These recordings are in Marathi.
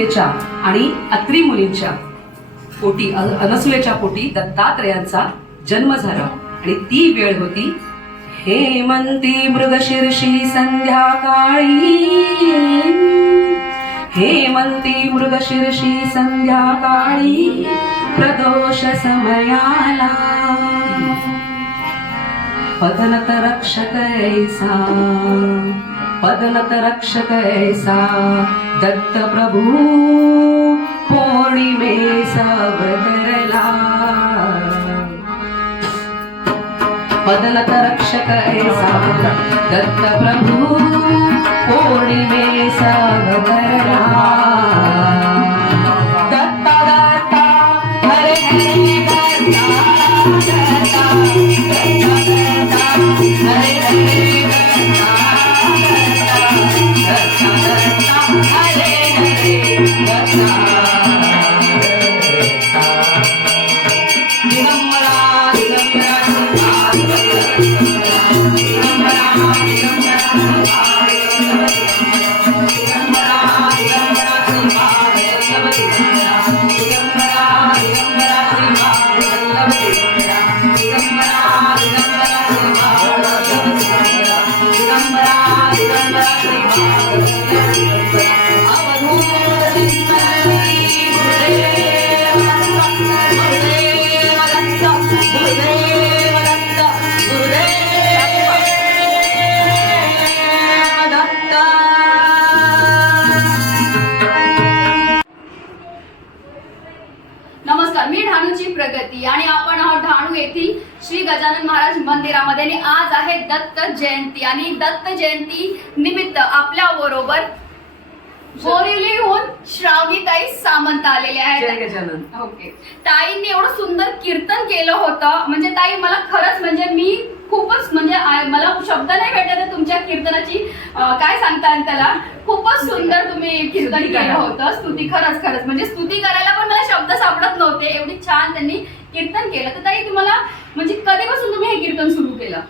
अनसुयेच्या आणि अत्री मुनींच्या पोटी अनसुयेच्या पोटी दत्तात्रयांचा जन्म झाला आणि ती वेळ होती हेमंती मृगशीर्षी संध्याकाळी, हेमंती मृगशीर्षी संध्याकाळी प्रदोष समयाला पदनत रक्षक ऐसा, पदनत रक्षक ऐसा दत्त प्रभू पौर्णिमेस अवतरला, पदनत रक्षक ऐसा दत्त प्रभू पौर्णिमेस अवतरला। दत्ता दत्ता हरे हरे दत्ता दत्ता दत्ता हरे हरे दत्ता दत्ता हरे हरे दत्ता दिगंबरा दिगंबरा नमस्कार, मी ढाणूची प्रगती आणि आपण आहोत ढाणू येथील श्री गजानन महाराज मंदिरामध्ये आणि आज आहे दत्त जयंती आणि दत्त जयंती निमित्त आपल्या बरोबर बोरिवलीहून श्रावणीताई सामंत आलेले आहेत। जय गजानन। ओके, ताईंनी एवढं सुंदर कीर्तन केलं होतं, म्हणजे ताई मला खरंच म्हणजे मी खूपच म्हणजे मला शब्द नाही भेटत तुमच्या कीर्तनाची काय सांगता येईल त्याला, खूपच सुंदर तुम्ही कीर्तन केलं होतं। स्तुती खरंच खरंच म्हणजे स्तुती करायला पण मला शब्द सापडत नव्हते, एवढी छान त्यांनी कीर्तन केलं। तर ताई तुम्हाला म्हणजे कधीपासून तुम्ही हे कीर्तन सुरू केलं?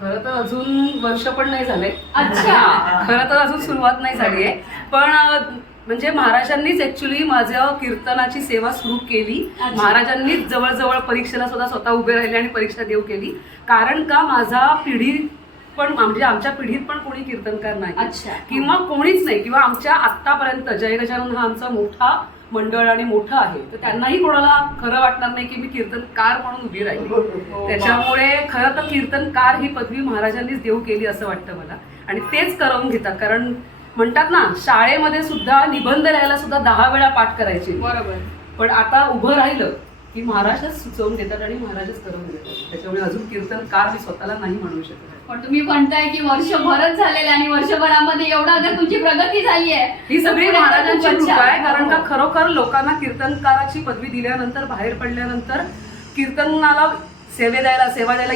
खरं तर अजून वर्ष पण नाही झालंय। अच्छा, खरं तर अजून सुरुवात नाही झाली आहे, पण म्हणजे महाराजांनीच ऍक्च्युली माझ्या कीर्तनाची सेवा सुरू केली। महाराजांनीच जवळजवळ परीक्षेला सुद्धा स्वतः उभे राहिले आणि परीक्षा देऊ केली, कारण का माझा पिढी पण म्हणजे आमच्या पिढीत पण कोणी कीर्तनकार नाही। अच्छा, किंवा कोणीच नाही, किंवा आमच्या आतापर्यंत जय गजानन हा आमचा मोठा मंडळ आणि मोठं आहे, तर त्यांनाही कोणाला खरं वाटणार नाही की मी कीर्तनकार म्हणून उभी राहिली। त्याच्यामुळे खरं तर कीर्तनकार ही पदवी महाराजांनीच देऊ केली असं वाटतं मला, आणि तेच करवून घेतात। कारण म्हणतात ना, शाळेमध्ये सुद्धा निबंध लिहायला सुद्धा 10 वेळा पाठ करायची, बरोबर, पण आता उभं राहिलं की महाराजच सुचवून घेतात आणि महाराजच करवून घेतात। त्याच्यामुळे अजून कीर्तनकार मी स्वतःला नाही म्हणू शकत। पण तुम्ही म्हणताय की वर्षभरच झालेले आणि वर्षभरामध्ये एवढा अगर तुमची प्रगती झाली आहे, ही सगळी महाराजांची कृपा आहे। कारण का खरोखर लोकांना कीर्तनकाराची पदवी दिल्यानंतर बाहेर पडल्यानंतर कीर्तनाला सेवा द्यायला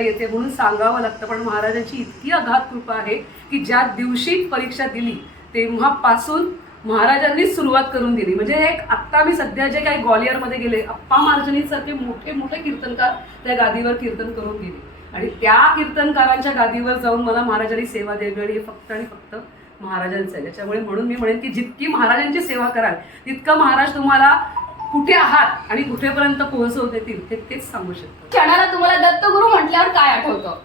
येते म्हणून सांगावं लागतं, पण महाराजांची इतकी अगाध कृपा आहे की ज्या दिवशी परीक्षा दिली तेव्हापासून महाराजांनीच सुरुवात करून दिली। म्हणजे एक आत्ता मी सध्या जे काही ग्वालियरमध्ये गेले, अप्पा महाराजांसारखे मोठे मोठे कीर्तनकार त्या गादीवर कीर्तन करून गेले, आणि त्या कीर्तनकारांच्या गादीवर जाऊन मला महाराजांनी सेवा द्यावी आणि हे फक्त आणि फक्त महाराजांचं आहे। त्याच्यामुळे म्हणून मी म्हणेन की जितकी महाराजांची सेवा कराल तितकं महाराज तुम्हाला कुठे आहात आणि कुठेपर्यंत पोहोचवू देतील तेच सांगू शकतो। क्षणाला तुम्हाला दत्तगुरु म्हटल्यावर काय आठवतं?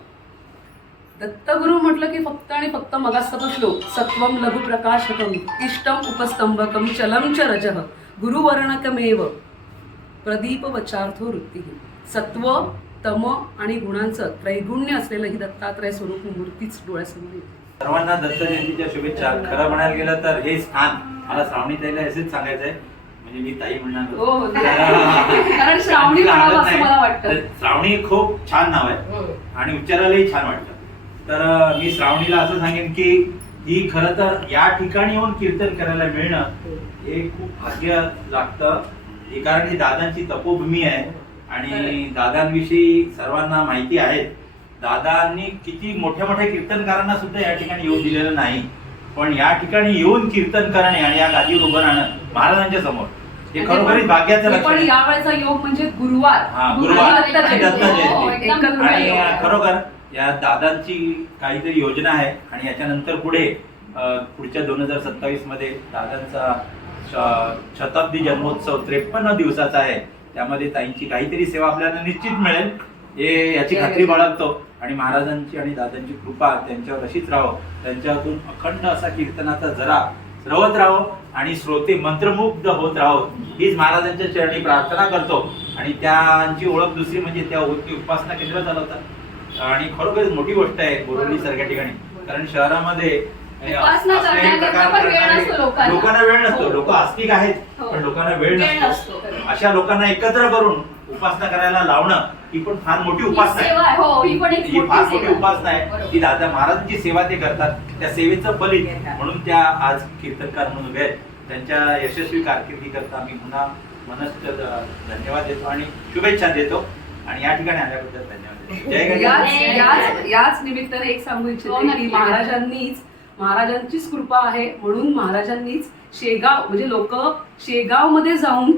दत्तगुरु म्हटलं की फक्त आणि फक्त मगासचा श्लोक, सत्वम लघु प्रकाशकम इष्टम उपस्तंभकम चलम च रजः गुरुवर्णकमेव प्रदीप वचार्थो वृत्ती। सत्व, तम आणि गुणांचं त्रैगुण्य असलेलं ही दत्तात्रय स्वरूप मूर्तीच डोळ्यासमोर येते। सर्वांना दत्त जयंतीच्या शुभेच्छा। खरं म्हणायला गेलं तर हे स्थान मला श्रावणीताईला असेच सांगायचं आहे, म्हणजे मी ताई म्हणणार कारण श्रावणी म्हणावं असं मला वाटतं। श्रावणी खूप छान नाव आहे आणि उच्चारायलाही छान वाटतं, तर मी श्रावणीला असं सांगेन की ही खरं तर या ठिकाणी येऊन कीर्तन करायला मिळणं हे खूप भाग्य लागतं, कारण ही दादांची तपोभूमी आहे आणि दादांविषयी सर्वांना माहिती आहे। दादांनी किती मोठ्या मोठ्या कीर्तनकारांना सुद्धा या ठिकाणी येऊ दिलेलं नाही, पण या ठिकाणी येऊन कीर्तन करणे आणि या गादीवर उभं राहणं महाराजांच्या समोर हे खरोखरीच भाग्याचं लक्षण आहे। पण यावेळेचा योग म्हणजे गुरुवार आणि दत्त जयंती, आणि खरोखर या दादांची काहीतरी योजना आहे आणि याच्यानंतर पुढे पुढच्या 2027 मध्ये दादांचा शताब्दी जन्मोत्सव 53 दिवसाचा आहे. त्यामध्ये ताईंची काहीतरी सेवा आपल्याला निश्चित मिळेल हे याची खात्री बाळगतो. आणि महाराजांची आणि दादांची कृपा त्यांच्यावर अशीच राहो, त्यांच्यातून अखंड असा कीर्तनाचा जरा रवत राहो आणि श्रोते मंत्रमुग्ध होत राहो हीच महाराजांच्या चरणी प्रार्थना करतो. आणि त्यांची ओळख दुसरी म्हणजे त्या उपासना केंद्र चालवतात आणि खरोखर मोठी गोष्ट आहे बोरिवली सारख्या ठिकाणी. कारण शहरामध्ये लोकांना वेळ नसतो. लोक आस्तिक आहेत पण लोकांना वेळ नसतो. अशा लोकांना एकत्र करून उपासना करायला लावणं ही पण फार मोठी उपासना आहे. ही फार मोठी उपासना आहे. ती दादा महाराजांची सेवा ते करतात, त्या सेवेचं फलित म्हणून त्या आज कीर्तनकार म्हणून उभे आहेत. त्यांच्या यशस्वी कारकिर्दी करता मी पुन्हा मनस्थ धन्यवाद देतो आणि शुभेच्छा देतो आणि या ठिकाणी आल्याबद्दल धन्यवाद. जय गणेश. याच निमित्ताने एक सांगू इच्छिते की महाराजांचीच कृपा आहे म्हणून महाराजांनीच शेगाव म्हणजे लोक शेगाव मध्ये जाऊन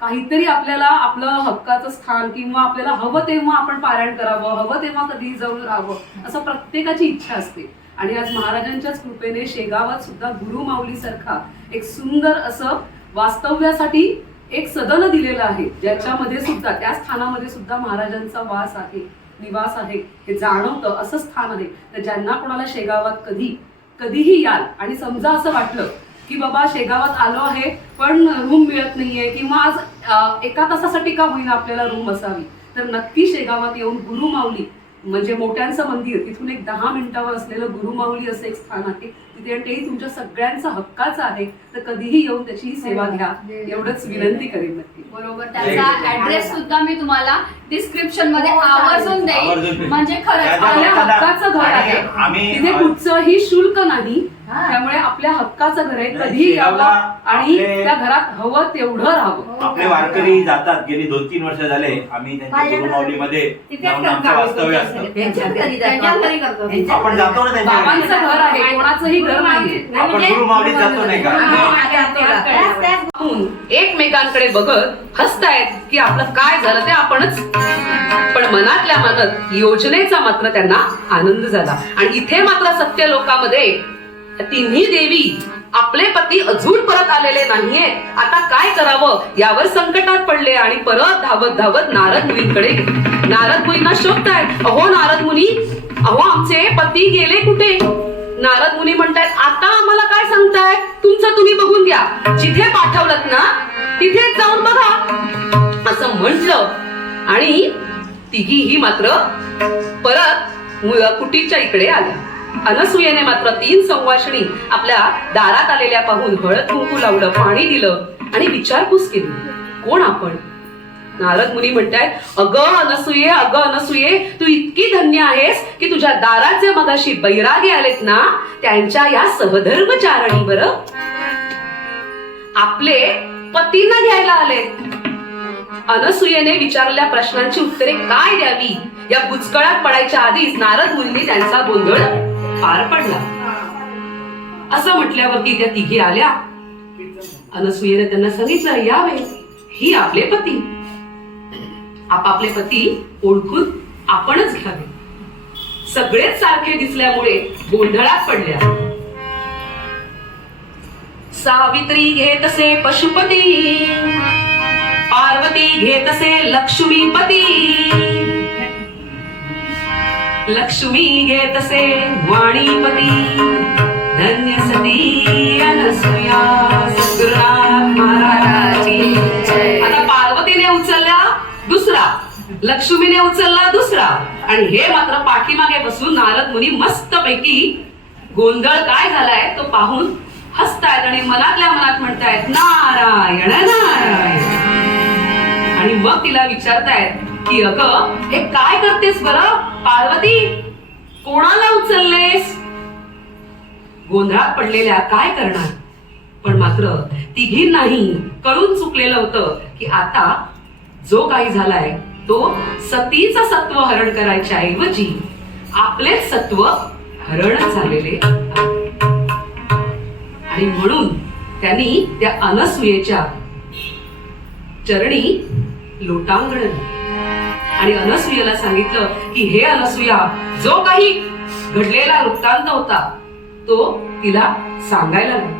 काहीतरी आपल्याला आपलं हक्काचं स्थान किंवा आपल्याला हवं तेव्हा आपण पारायण करावं, हवं तेव्हा कधी जाऊन राहावं असं प्रत्येकाची इच्छा असते. आणि आज महाराजांच्याच कृपेने शेगावात सुद्धा गुरु माऊली सारखा एक सुंदर असं वास्तव्यासाठी एक सदन दिलेलं आहे, ज्याच्यामध्ये सुद्धा त्या स्थानामध्ये सुद्धा महाराजांचा वास आहे, निवास आहे हे जाणवतं असं स्थान आहे. तर ज्यांना कोणाला शेगावात कधीही याल आणि समजा असं वाटलं की बाबा शेगावात आलो आहे पण रूम मिळत नाहीये किंवा आज एका तासासाठी का होईना आपल्याला रूम असावी, तर नक्की शेगावात येऊन गुरु माऊली म्हणजे मोठ्यांचं मंदिर तिथून एक 10 मिनिटावर असलेलं गुरु माऊली असं एक स्थान आहे तिथे. आणि तेही तुमच्या सगळ्यांचं हक्काचं आहे. तर कधीही येऊन त्याची सेवा घ्या एवढंच विनंती करेन. नक्की बरोबर. त्याचा ऍड्रेस सुद्धा मी तुम्हाला डिस्क्रिप्शन मध्ये आवर्जून देईन. म्हणजे खरंच आपल्या हक्काचं घर आहे, तिथे कुठचंही शुल्क नाही. त्यामुळे आपल्या हक्काचं घर आहे, कधीही यावं आणि त्या घरात हवं तेवढं राहावं. आपले वारकरी जातात. गेली 2-3 वर्ष झाले आम्ही त्यांच्या गुरुमाऊलीमध्ये जाऊन आमचं वास्तव्य असतं. आपण जातो ना त्यांच्या बाबांचं घर आहे, कोणाचंही घर नाहीये. आपण गुरुमाऊलीत जातो नाही का? एकमेकांकडे बघत हसतायत की आपलं काय झालं ते आपणच, पण मनातल्या मनात योजनेचा मात्र त्यांना आनंद झाला. आणि इथे मात्र सत्य लोकांमध्ये तिन्ही देवी आपले पती अजून परत आलेले नाहीये, आता काय करावं यावर संकटात पडले आणि परत धावत नारद मुनींकडे गेले. नारद मुनींना शोधतायत, अहो नारद मुनी, अहो आमचे पती गेले कुठे? नारद मुनी म्हणतायत, आता आम्हाला काय सांगताय, तुमचं तुम्ही बघून घ्या, जिथे पाठवलत ना तिथेच जाऊन बघा असं म्हटलं. आणि तिघीही मात्र परत कुटीच्या इकडे आल्या. अनसूयेने मात्र 3 संवासिनी आपल्या दारात आलेल्या पाहून हळद कुंकू लावलं, पाणी दिलं आणि विचारपूस केली, कोण आपण? नारद मुनी म्हणतायत, अगं अनसूये, तू इतकी धन्य आहेस की तुझ्या दाराचे मगाशी बैरागी आलेत ना त्यांच्या या सहधर्मचारणी बरं आपले पतींना घ्यायला आले. अनसूयेने विचारलेल्या प्रश्नांची उत्तरे काय द्यावी या बुचकळ्यात पडायच्या आधीच नारद मुनींनी त्यांचा गोंधळ पार पडला. असं म्हटल्यावरती त्या तिघी आल्या. अनसूयेने त्यांना सांगितलं, यावे, ही आपले पती, आपापले पती ओळखून आपणच घ्यावे. सगळेच सारखे दिसल्यामुळे गोंधळात पडल्या. सावित्री घेतसे पशुपती, पार्वती घेतसे लक्ष्मीपती, लक्ष्मी घेतसे वाणीपती, धन्य सती अनसूया सद्गुरुनाथ महाराजांची. आता पार्वतीने उचलला दुसरा, लक्ष्मीने उचलला दुसरा आणि हे मात्र पाठीमागे बसून नारद मुनी मस्तपैकी गोंधळ काय झालाय तो पाहून हसतायत आणि मनातल्या मनात म्हणतायत, नारायण नारायण. आणि मग तिला विचारतायत की अगं हे काय करतेस बरं पार्वती, कोणाला उचललेस? गोंधळात पडलेल्या काय करणार, पण मात्र तिघींनाही कळून चुकलेलं होतं की आता जो काही झालाय तो सतीचं सत्व हरण करायच्या ऐवजी आपलेच सत्व हरण झालेले. आणि म्हणून त्यांनी त्या अनसूयेच्या चरणी लोटांगण आणि अनसूयेला सांगितलं की हे अनसूया, जो काही घडलेला वृत्तांत होता तो तिला सांगायला लागला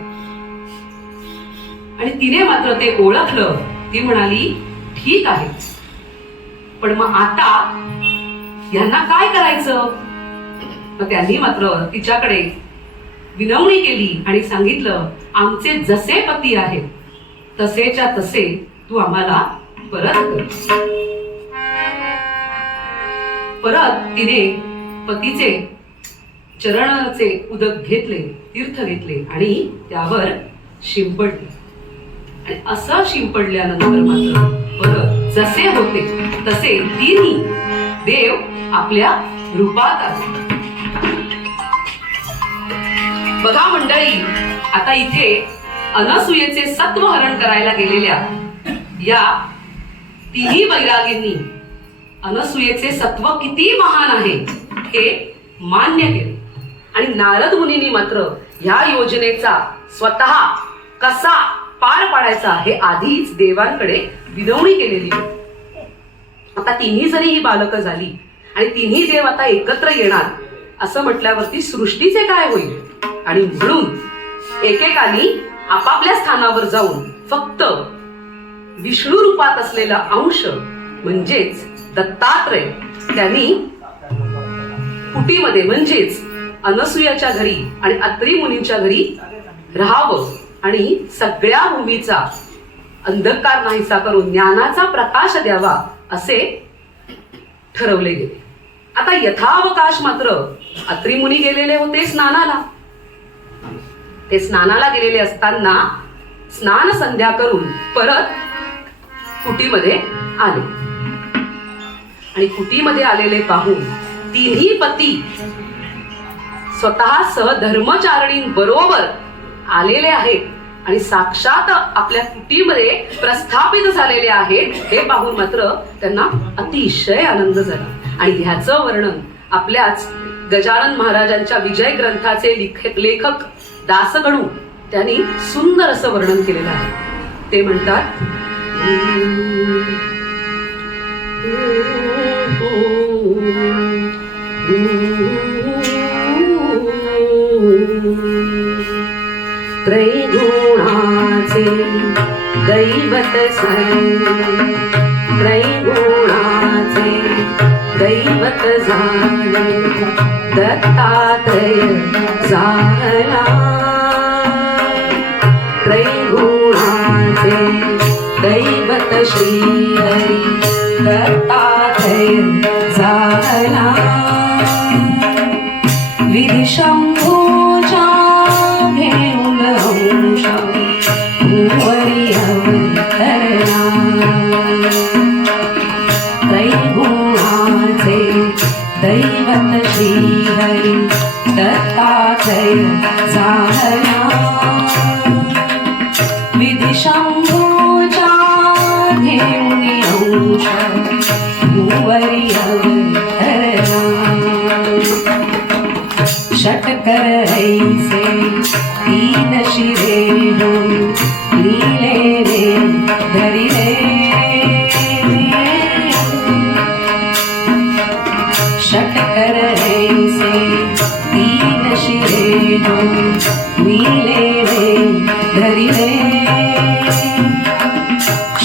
आणि तिने मात्र ते ओळखलं. ती म्हणाली, ठीक आहे, पण मग आता यांना काय करायचं? मग त्यांनी मात्र तिच्याकडे विनवणी केली आणि सांगितलं, आमचे जसे पती आहेत तसेच्या तसे तू आम्हाला परत कर. परत तिने पतीचे चरणाचे उदक घेतले, तीर्थ घेतले आणि त्यावर शिंपडले. आणि असं शिंपडल्यानंतर मात्र परत जसे होते तसे तिन्ही देव आपल्या रूपात आले. बघा मंडळी, आता इथे अनसूयेचे सत्व हरण करायला गेलेल्या या तिन्ही बैरागींनी अनसूयेचे सत्व किती महान आहे हे मान्य केले. आणि नारद मुनींनी मात्र ह्या योजनेचा स्वतः कसा पार पाडायचा हे आधीच देवांकडे विनवणी केलेली होती. आता तिन्ही जरी ही बालकं झाली आणि तिन्ही देव आता एकत्र येणार असं म्हटल्यावरती सृष्टीचे काय होईल? आणि म्हणून एकेकानी आपापल्या स्थानावर जाऊन फक्त विष्णू रूपात असलेला अंश म्हणजेच दत्तात्रय त्यांनी कुटीमध्ये म्हणजेच अनसूयाच्या घरी आणि अत्री मुनींच्या घरी राहावं आणि सगळ्या भूमीचा अंधकार नाहीसा करून ज्ञानाचा प्रकाश द्यावा असे ठरवले गेले. आता यथावकाश मात्र अत्री मुनी गेलेले होते स्नानाला. ते स्नानाला गेलेले असताना स्नान संध्या करून परत कुटीमध्ये आले. आणि कुटीमध्ये आलेले पाहून तिन्ही पती स्वतः सहधर्मचारिणींबरोबर आलेले आहेत आणि साक्षात आपल्या कुटीमध्ये प्रस्थापित झालेले आहेत हे पाहून मात्र त्यांना अतिशय आनंद झाला. आणि ह्याचं वर्णन आपल्याच गजानन महाराजांच्या विजय ग्रंथाचे लेखक दासगणू त्यांनी सुंदर असं वर्णन केलेलं आहे. ते म्हणतात, त्रैगुणाचे दैवत त्रैगुणाचे दैवत झाले दत्तात्रय झाला. त्रैगुणाचे दैवत श्री हरी दत्तात्रय झाला. विधी शंभूच्या घेऊन अंश भुवरी अवतरणा. त्रैगुणाचे दैवत श्री हरी दत्तात्रय झाला. विधी शंभूच्या घेऊन अंश भुवरी अवतरणा. षटकर ऐसे तीन शिरे हो लीले रे धरी रे. षटकर ऐसे तीन शिरे हो लीले रे धरी रे.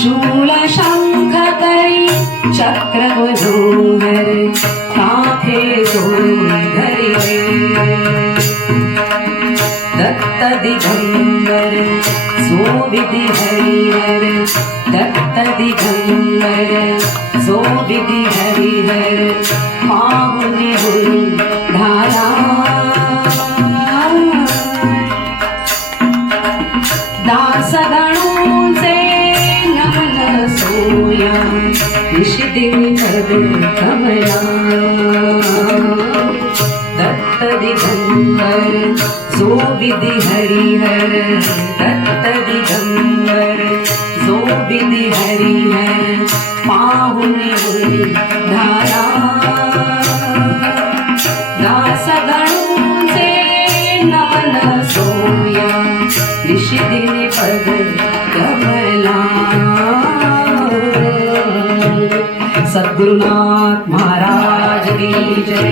शूल शंख करी चक्र मनोहर काथे सोई धरी रे. दत्त दिगंबर सो विधि हरिहर. दत्त दिगंबर सो विधि हरिहर. पाहुनी हुई धारा. दासगणोंचे नमन सोया निशिदिनी पद कमला. दत्त दिगंबर सो विधि हरिहर. दत्त दिगंबर सो विधि हरिहर. पाहुनी हुई धारा. दासगणोंचे नमन सोया निशिदिनी पद कमला. सद्गुरुनाथ महाराज की जय,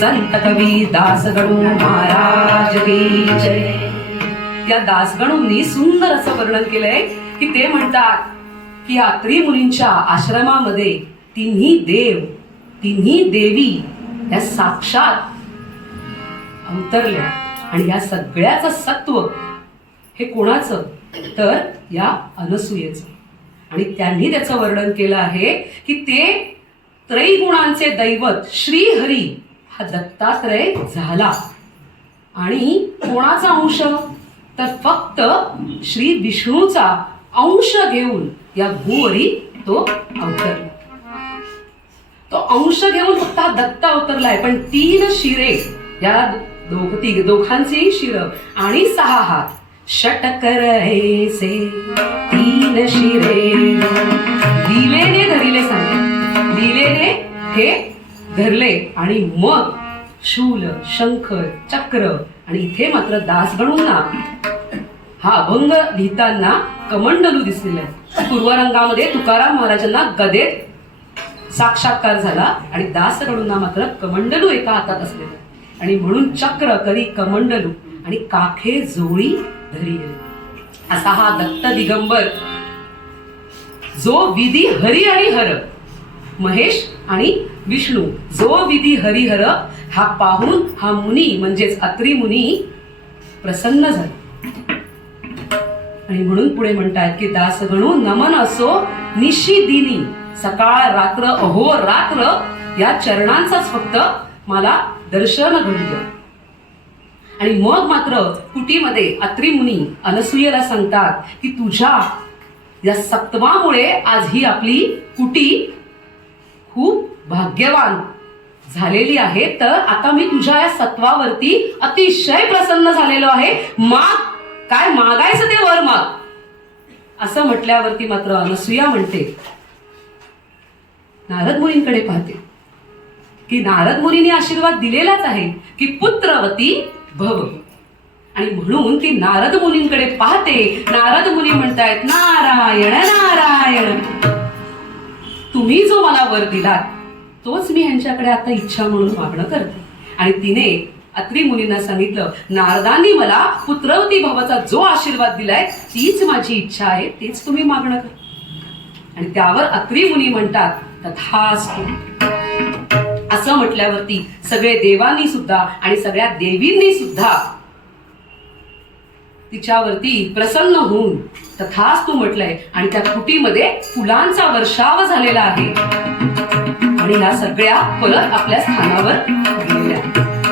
संत कवी दासगणू महाराज की जय. या दासगणूंनी सुंदर असं वर्णन केलंय की ते म्हणतात की अत्री मुनींच्या आश्रमामध्ये तिन्ही देव तिन्ही देवी या साक्षात अवतरल्या आणि या सगळ्याचं सत्व हे कोणाचं तर या अनसूयेचं. आणि त्यांनी त्याचं वर्णन केलं आहे की ते त्रैगुणांचे दैवत श्रीहरी हा दत्तात्रय झाला. आणि कोणाचा अंश तर फक्त श्री विष्णूचा अंश घेऊन या भूवरी तो अवतरला. तो अंश घेऊन फक्त हा दत्त अवतरलाय, पण 3 शिरे या दोघांची शिर आणि 6 हात, षटकर ऐसे 3 शिरे दिलेने धरिले सांगते, दिलेने हे धरले आणि मग शूल शंख चक्र. आणि इथे मात्र दासगणूंना हा अभंग लिहिताना कमंडलू दिसलेला आहे. पूर्वरंगामध्ये तुकाराम महाराजांना गदेत साक्षात्कार झाला आणि दासगणूंना मात्र कमंडलू एका हातात असलेले आणि म्हणून चक्र करी कमंडलू आणि काखे जोळी धरी असा हा दत्त दिगंबर जो विधी हरी आणि हर, महेश आणि विष्णू जो विधी हरिहर हा पाहून हा मुनी म्हणजेच अत्री मुनी प्रसन्न झाला. आणि म्हणून पुढे म्हणतात की दासगणू नमन असो निशी दिनी, सकाळ रात्र अहोरात्र या चरणांचाच फक्त मला दर्शन घडू द्या. आणि मग मात्र कुटीमध्ये अत्री मुनी अनसूयेला सांगतात की तुझ्या या सत्वामुळे आज ही आपली कुटी खूप भाग्यवान झालेली आहे. तर आता मी तुझ्या या सत्वावरती अतिशय प्रसन्न झालेलो आहे. माग, काय मागायचं ते वर माग. असं म्हटल्यावरती मात्र अनसूया म्हणते, नारद मुनींकडे पाहते की नारद मुनींनी आशीर्वाद दिलेलाच आहे की पुत्रवती भव. आणि म्हणून ती नारद मुनींकडे पाहते. नारद मुनी म्हणतायत नारायण नारायण, तुम्ही जो मला वर दिलात तोच मी ह्यांच्याकडे आता इच्छा म्हणून मागणं करते. आणि तिने अत्री मुनींना सांगितलं, नारदांनी मला पुत्रवती भवाचा जो आशीर्वाद दिलाय तीच माझी इच्छा आहे, तेच तुम्ही मागणं करा. आणि त्यावर अत्री मुनी म्हणतात तथास्तु. असं म्हटल्यावरती सगळे देवांनी सुद्धा आणि सगळ्या देवींनी सुद्धा तिच्यावरती प्रसन्न होऊन तथास्तु म्हटलंय. आणि त्या कुटीमध्ये फुलांचा वर्षाव झालेला आहे. आणि ह्या सगळ्या परत आपल्या स्थानावर गेल्या.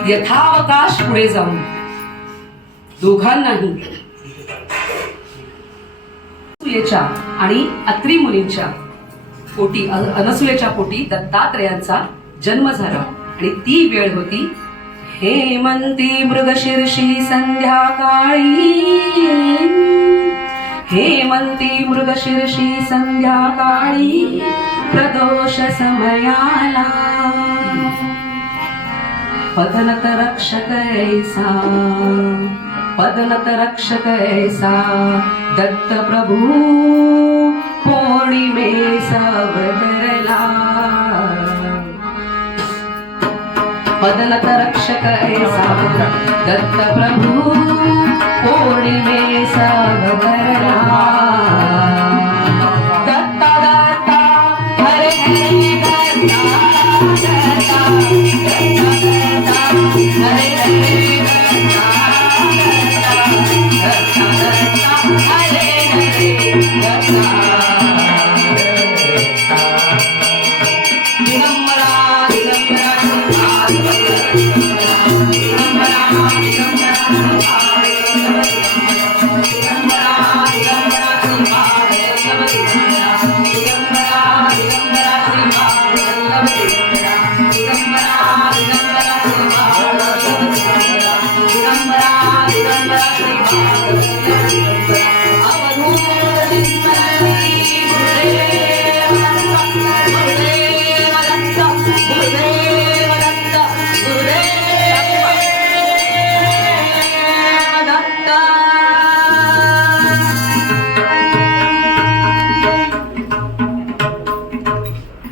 यथावकाश पुढे जाऊन दोघांनाही अनसूयेच्या आणि अत्री मुनींच्या पोटी, अनसूयेच्या पोटी दत्तात्रयांचा जन्म झाला. आणि ती वेळ होती हेमंती मृगशीर्षी संध्याकाळी, हेमंती मृगशीर्षी संध्याकाळी प्रदोष समयाला. पदनत रक्षक ऐसा, पदनत रक्षक ऐसा दत्त प्रभू पौर्णिमेस अवतरला. पदनत रक्षक ऐसा दत्त प्रभू पौर्णिमेस अवतरला. दत्ता दत्ता हरे हरे दत्ता दत्ता दत्ता हरे हरे दत्ता दत्ता दत्ता हरे हरे दत्ता. दिगंबरा दिगंबरा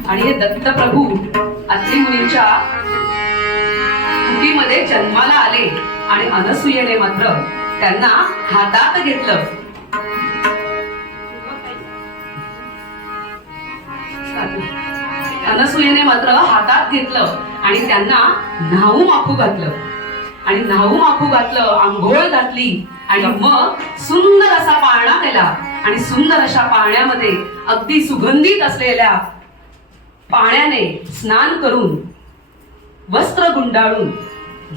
आणि हे दत्त प्रभू अत्री मुनींच्या जन्माला आले आणि अनसूयेने मात्र त्यांना हातात घेतलं. अनसूयेने मात्र हातात घेतलं आणि त्यांना न्हाऊ माखू घातलं. आणि न्हाऊ माखू घातलं, आंघोळ घातली आणि मग सुंदर असा पाळणा केला. आणि सुंदर अशा पाळण्यामध्ये अगदी सुगंधित असलेल्या पाण्याने स्नान करून वस्त्र गुंडाळून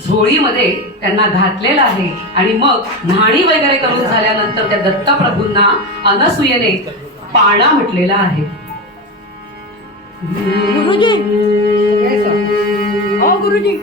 झोळीमध्ये त्यांना घातलेलं आहे. आणि मग न्हाणी वगैरे करून झाल्यानंतर त्या दत्तप्रभूंना अनसूयेने पाळणा म्हटलेला आहे. गुरुजी हो गुरुजी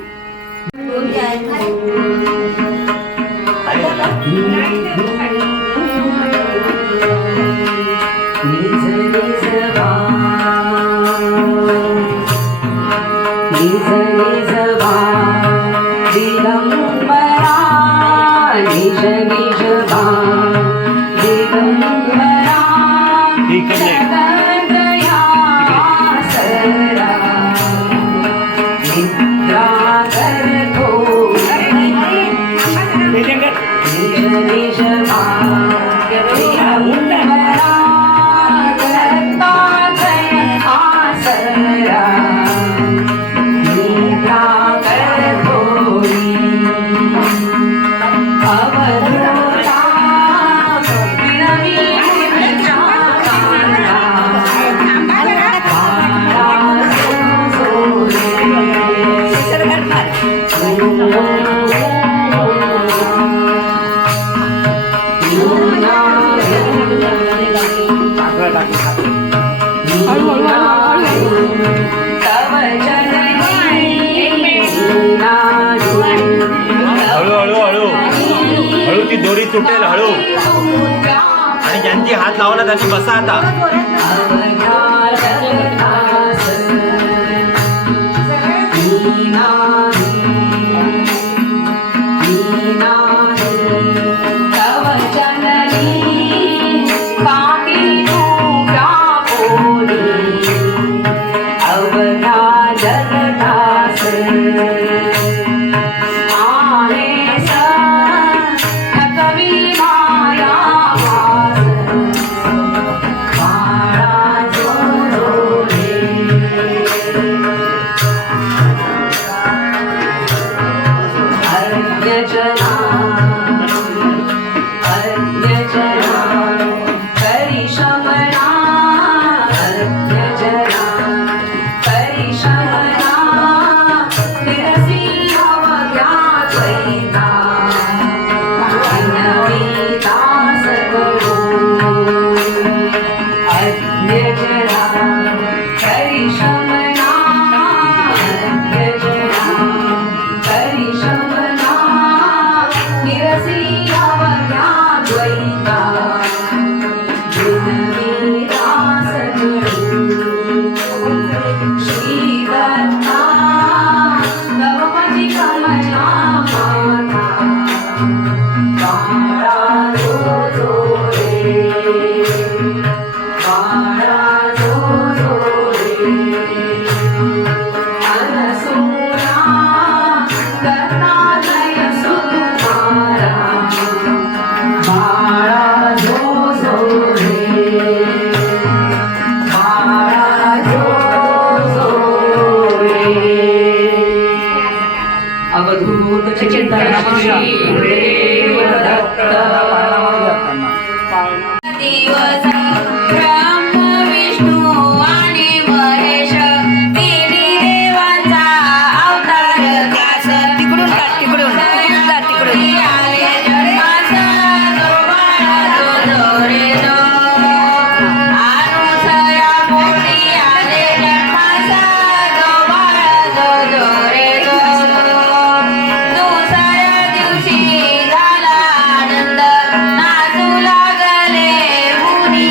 हळू ती दोरी तुटेल हळू. आणि ज्यांची हात लावला त्यांनी बसा आता. दिवशी झाला आनंद नाचू लागले मुनी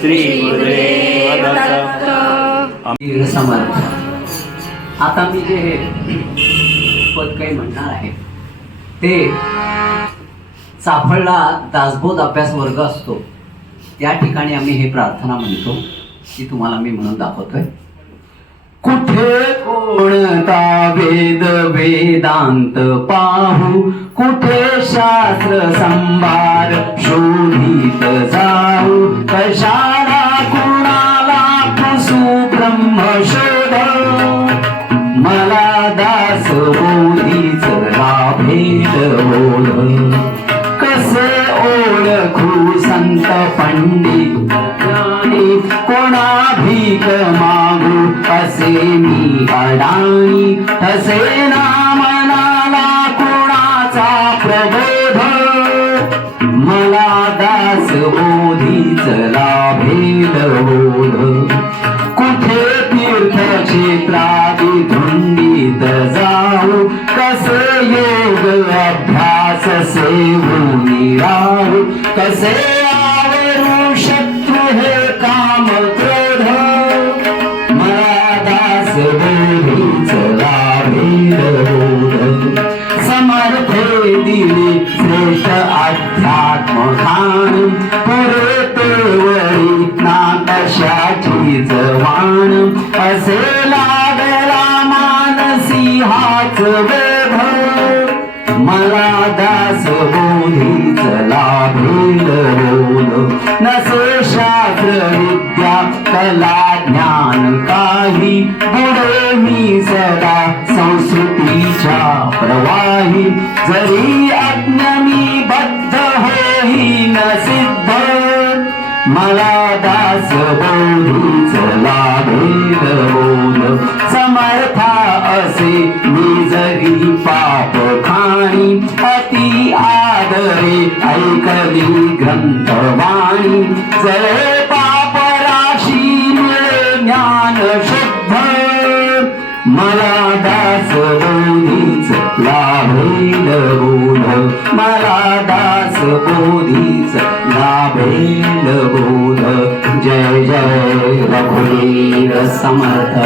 श्री गुरुदेव दत्त. वीर समर्थ. आता मी जे पद काही म्हणणार आहे ते चाफळला दासबोध अभ्यास वर्ग असतो त्या ठिकाणी आम्ही हे प्रार्थना म्हणतो ती तुम्हाला मी म्हणून दाखवतोय. कुठे कोणता वेद वेदांत पाहू, कुठे शास्त्र संभार शोधित जाऊ, कशाला कुणाला पुसू ब्रह्मशोध. मला दास बोधीच लाभेल ओढ, कसे ओळखू संत पंडित ज्ञानी, कोणा भीक मागू असे मी अडाणी. तसे ना मनाला कुणाचा प्रबोध, मला दास बोधीच लाभेल ओढ. कुठे तीर्थक्षेत्रादी धुंडीत जाऊ, कसे योग अभ्यास सेवून राहू, कसे आवरू शत्रू हे काम क्रोध. मला दास बोधीच लाभेल ओढ. समर्थे दिले श्रेष्ठ अध्यात्म खान, पुरे तेवढी ना कशाचीच वाण. असे लागला मानसी हाच वेध, मला दास बोधीच लाभेल ओढ. नसे शास्त्र विद्या कला ज्ञान काही, पुढे मी सदा संस्कृतीच्या प्रवाही. जरी अज्ञानी बद्ध होईन सिद्ध, मला दास बोधीच लाभेल ओढ. समर्था असे मी जरी पाप खाणी, अति आदरे ऐकली ग्रंथवाणी. जळे पाप राशी मिळे ज्ञान शुद्ध, मला दास बोधीच लाभेल ओढ. मला दास बोधीच लाभेल ओढ. जय जय रघुवीर समर्थ.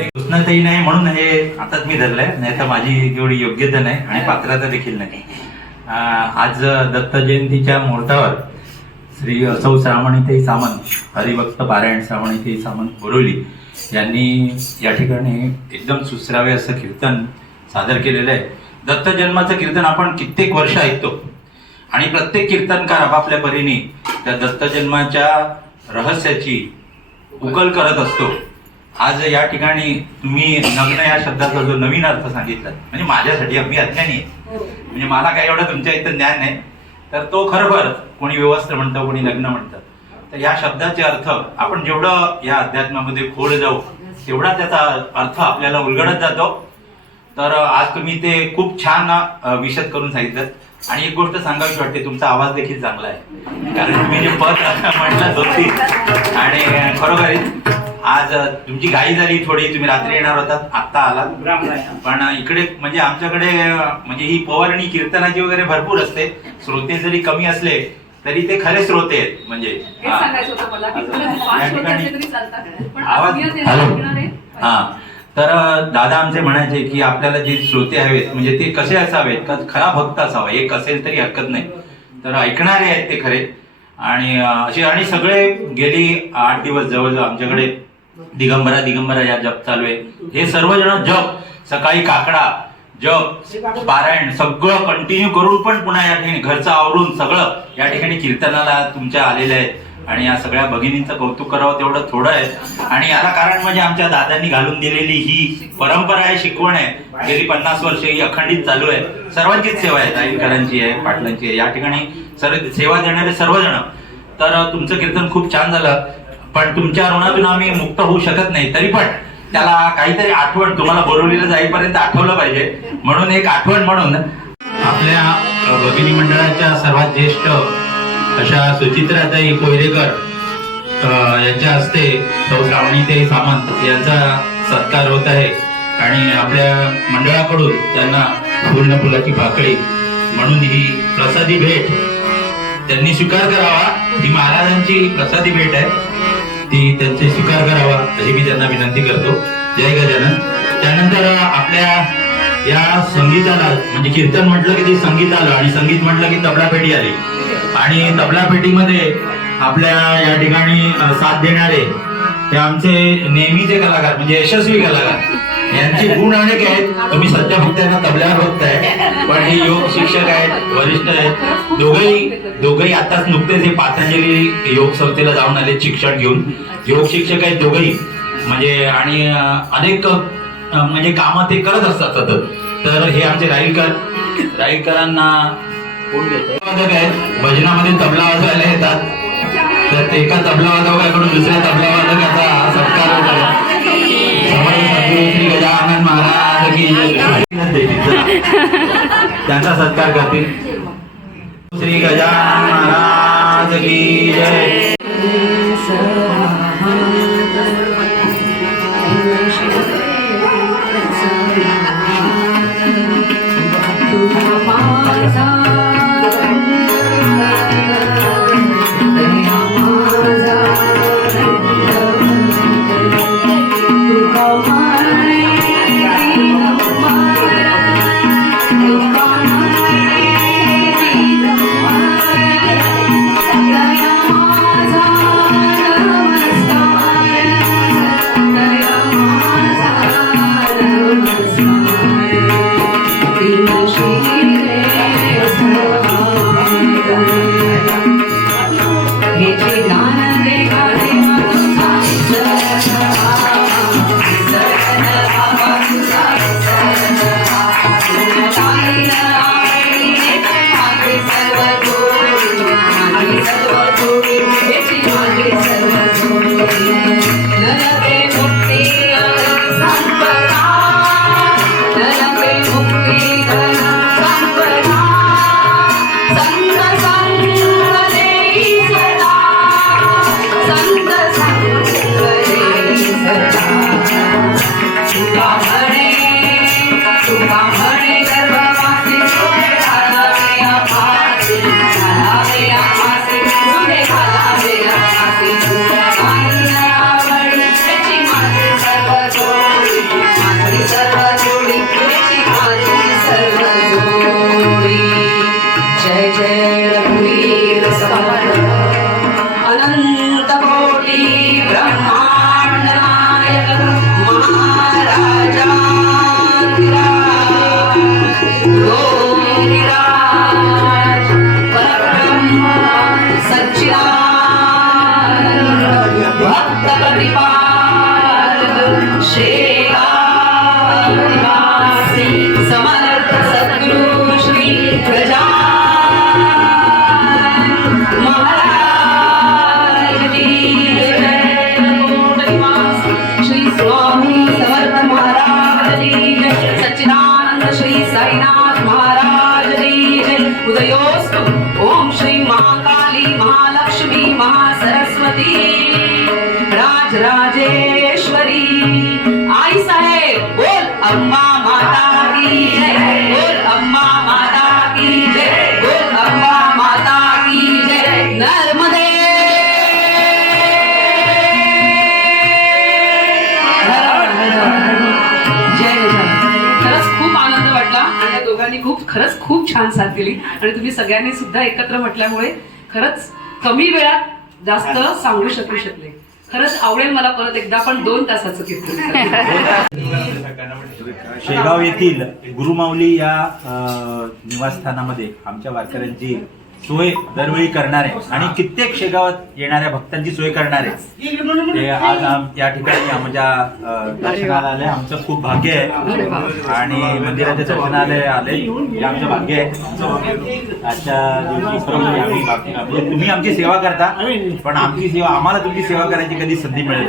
कृष्णताई नाही म्हणून हे आताच मी धरलंय, नाही तर माझी तेवढी योग्यता नाही आणि पात्रता देखील नाही. आज दत्त जयंतीच्या मुहूर्तावर श्री सौ श्रावणीताई सामंत, हरिभक्त पारायण श्रावणीताई सामंत बोरिवली यांनी या ठिकाणी एकदम सुश्राव्य असं कीर्तन सादर केलेलं आहे. दत्त जन्माचं कीर्तन आपण कित्येक वर्ष ऐकतो आणि प्रत्येक कीर्तनकार आपापल्या परीने त्या दत्त जन्माच्या रहस्याची उकल करत असतो. आज या ठिकाणी तुम्ही नग्न या शब्दाचा जो नवीन अर्थ सांगितला, म्हणजे माझ्यासाठी अगदी अज्ञानी आहे, म्हणजे मला काही एवढं तुमच्या इथं ज्ञान नाही, तर तो खरोखर कोणी व्यवस्त्र म्हणतं, कोणी लग्न म्हणतं. तर या शब्दाचे अर्थ आपण जेवढं या अध्यात्मामध्ये खोल जाऊ तेवढा त्याचा अर्थ आपल्याला उलगडत जातो. तर आज तुम्ही ते खूप छान विशद करून सांगितलं. आणि एक गोष्ट सांगावीशी वाटते, तुमचा आवाज देखील चांगला आहे, कारण तुम्ही जे पद म्हटलं होती आणि खरोखर आज तुमची घाई झाली थोडी, तुम्ही रात्री येणार होतात, आत्ता आलात. पण इकडे म्हणजे आमच्याकडे म्हणजे ही पवारणी कीर्तनाची वगैरे भरपूर असते. श्रोते जरी कमी असले तरी ते खरे श्रोते आहेत. म्हणजे हे सांगायचं होतं मला की तुला 5 श्रोते असले तरी चालतात, पण आवाज आत्मीय जे ऐकणार आहे. हा, तर दादा आमचे म्हणायचे की आपल्याला जे श्रोते हवेत म्हणजे ते कसे असावेत, का खरा भक्त असावा, एक असेल तरी हरकत नाही. तर ऐकणारे आहेत ते खरे. आणि असे आणि सगळे गेली 8 दिवस जवळजवळ आमच्याकडे दिगंबरा या जप चालू आहे. हे सर्वजण जप, सकाळी काकडा जप पारायण सगळं कंटिन्यू करून पण पुन्हा या ठिकाणी घरचं आवरून सगळं या ठिकाणी कीर्तनाला तुमच्या आलेलं आहे. आणि या सगळ्या भगिनींचं कौतुक करावं तेवढं थोडं आहे. आणि याला कारण म्हणजे आमच्या दादांनी घालून दिलेली ही परंपरा आहे, शिकवण आहे. गेली 50 वर्ष ही अखंडित चालू आहे. सर्वांचीच सेवा आहे, ताईंकरांची आहे, पाटलांची आहे, या ठिकाणी सर्व सेवा देणारे सर्वजण. तर तुमचं कीर्तन खूप छान झालं, पण तुमच्या ऋणातून आम्ही मुक्त होऊ शकत नाही. तरी पण त्याला काहीतरी आठवण तुम्हाला बोरिवलीला जाईपर्यंत आठवलं पाहिजे, म्हणून एक आठवण म्हणून आपल्या भगिनी मंडळाच्या सर्वात ज्येष्ठ अशा सुचित्राताई कोयरेकर यांच्या हस्ते सौ श्रावणीताई सामंत यांचा सत्कार होत आहे. आणि आपल्या मंडळाकडून त्यांना पूर्ण फुलाची पाकळी म्हणून ही प्रसादी भेट त्यांनी स्वीकार करावा. ही महाराजांची प्रसादी भेट आहे, ती त्यांचे स्वीकार करावा अशी मी त्यांना विनंती करतो. जय गजानन. त्यानंतर आपल्या या संगीताला म्हणजे कीर्तन म्हटलं की ते संगीत आलं आणि संगीत म्हटलं की तबला पेटी आली आणि तबला पेटीमध्ये आपल्या या ठिकाणी साथ देणारे ते आमचे नेहमीचे कलाकार म्हणजे यशस्वी कलाकार यांची गुण अनेक आहेत. तुम्ही सध्या फक्त त्यांना तबल्यावर बघताय, पण हे योग शिक्षक आहेत, वरिष्ठ आहेत. दोघंही आताच नुकतेच हे पातंजली योग संस्थेला जाऊन आले शिक्षण घेऊन. योग शिक्षक आहेत दोघंही म्हणजे आणि अनेक म्हणजे कामं ते करत असतात सतत. तर हे आमचे राईकरांना कोण देत वादक आहेत, भजनामध्ये तबला वाजवायला येतात. तर ते एका तबला वादकाकडून दुसऱ्या तबला वादकाचा सत्कार होत आहे. सद्गुरू श्री गजानन महाराज की जय. त्यांचा सत्कार करतील. श्री गजानन महाराज की जय. ओम श्री महाकाली महालक्ष्मी महासरस्वती राजराजेश्वरी आई साहेब बोल अम्मा माता की जय. बोल अम्मा माता की जय. बोल अम्मा माता की जय. नर्मदे दोघांनी खरंच खूप छान साथ दिली आणि तुम्ही सगळ्यांनी सुद्धा एकत्र म्हटल्यामुळे खरंच कमी वेळात जास्त सांगू शकले. खरंच आवडेल मला परत एकदा पण 2 तासाचं कीर्तन. शेगाव येथील गुरुमाऊली या निवासस्थानामध्ये आमच्या वारकऱ्यांची सोय दरवेळी करणारे आणि कित्येक शेगावात येणाऱ्या भक्तांची सोय करणारे ते आज या ठिकाणी आमच्या दर्शनाला आले. आमचं खूप भाग्य आहे आणि मंदिराच्या दर्शनाला आले हे आमचं भाग्य आहे. आजच्या दिवशी म्हणजे तुम्ही आमची सेवा करता पण आमची सेवा आम्हाला तुमची सेवा करायची कधी संधी मिळेल.